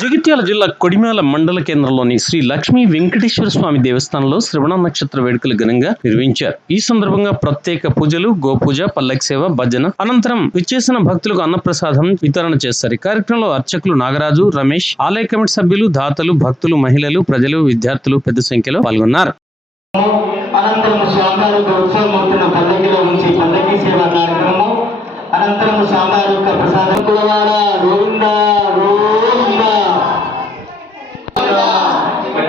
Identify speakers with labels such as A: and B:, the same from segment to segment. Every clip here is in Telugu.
A: జగిత్యాల జిల్లా కొడిమేల మండల కేంద్రంలోని శ్రీ లక్ష్మీ వెంకటేశ్వర స్వామి దేవస్థానంలో శ్రవణ నక్షత్ర వేడుకలు ఘనంగా నిర్వహించారు. ఈ సందర్భంగా ప్రత్యేక పూజలు గోపూజ పల్లకి సేవ భజన అనంతరం విచ్చేసిన భక్తులకు అన్నప్రసాదం వితరణ చేస్తారు ఈ కార్యక్రమంలో అర్చకులు నాగరాజు రమేష్ ఆలయ కమిటీ సభ్యులు దాతలు భక్తులు మహిళలు ప్రజలు విద్యార్థులు పెద్ద సంఖ్యలో పాల్గొన్నారు.
B: అనంతరం స్వామివారి యొక్క ఉత్సవమూర్తిని పల్లకిలో ఉంచి పల్లకి సేవ కార్యక్రమం అనంతరం స్వామివారి యొక్క ప్రసాదం కులవాడ గోవింద గోవింద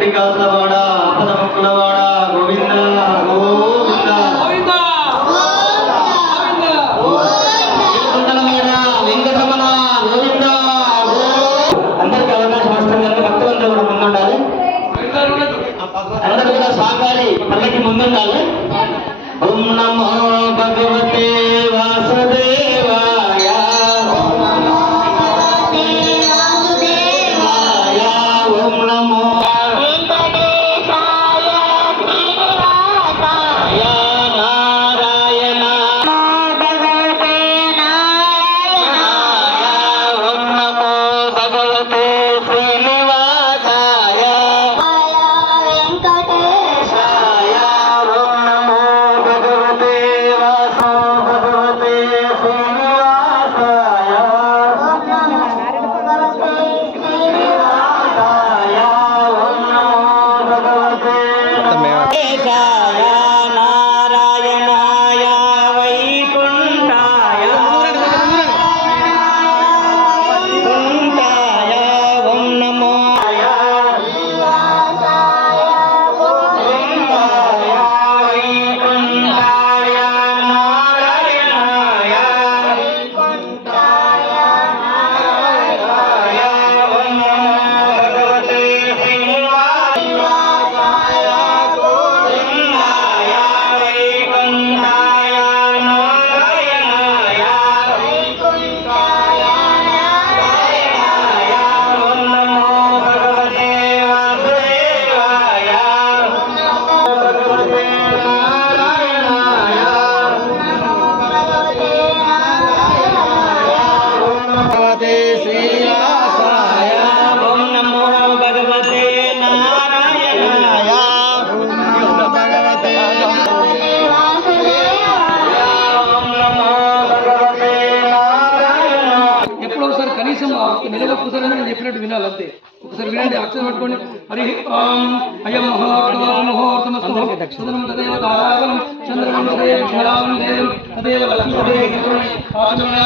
B: అపదమ కులవాడ గోవింద గోవింద. ఏడుకొండలవాడ, వెంకటరమణ, గోవింద గోవింద. అందరికీ అవకాశం వస్తుంది కనుక భక్తులందరూ కూడా ముందుండాలి. అందరూ కూడా స్వామివారి పల్లకి ముందుండాలి. ఓం నమో భగవతే
C: ಕುಸರನ ಡೆಫಿನೆಟ್ ವಿನಲ್ ಅಂತೆ ಕುಸರ ವಿನಲ್ ಅಕ್ಷರ ಮಾಡ್ಕೊಂಡು ಹರಿ ಓಂ ಅಯಂ ಮಹೋರ್ತ ಮಹೋರ್ತಮಸ್ತು ಸುದನಂ ತದೇವ ತಾರಾಗಲಂ ಚಂದ್ರಮಂ ತದೇವ ಕ್ಷರಾಂ ದೇವ ತದೇವ ಲಕ್ಷ್ಮದೇ ಆಚರಣ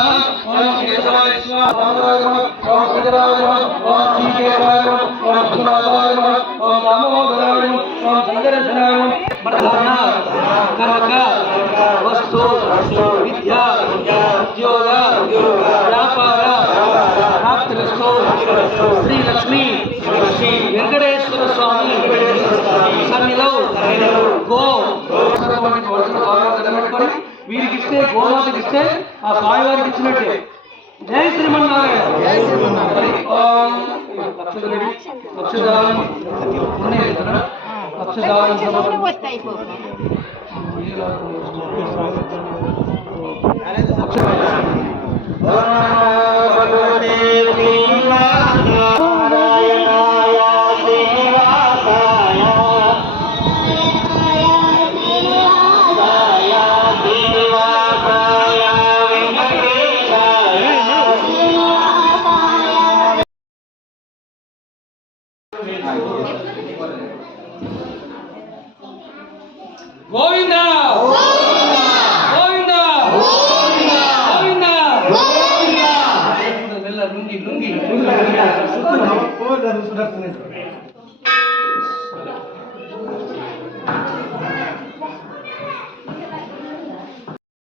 C: ಓಂ ಕೇಶವಾಯ ಸ್ವಾಹಾರಾಗಮ ಓಂ ಕಜರಾಗಮ ಓಂ ಶ್ರೀಕೇಶವಾಗಮ ಓಂ ಸುರಾಗಮ ಓಂ ರಾಮೋದರಾಗಮ ಓಂ ಸಂಗರಸರಾಗಮ ಮರಣ ಕನಕ ವಸ್ತು ವಿದ್ಯಾ ಉದ್ಯೋಗ ಉದ್ಯೋಗ శ్రీ లక్ష్మి శ్రీ వెంకటేశ్వర స్వామి. సన్నిలో గో. వీరికి ఇస్తే గోమాతకి ఇస్తే ఆ స్వామివారికి ఇచ్చినట్టే జై శ్రీమన్నారాయణ. అక్షదానం. అక్షదానం 고인다!
B: 고인다! 고인다!
C: 고인다! ಎಲ್ಲ ನುಂಗಿ ನುಂಗಿ ನುಂಗಿ ನುಂಗಿ ಸುತ್ತ ಹೋದ ಸುಧಾರಿಸ್ತಾನೆ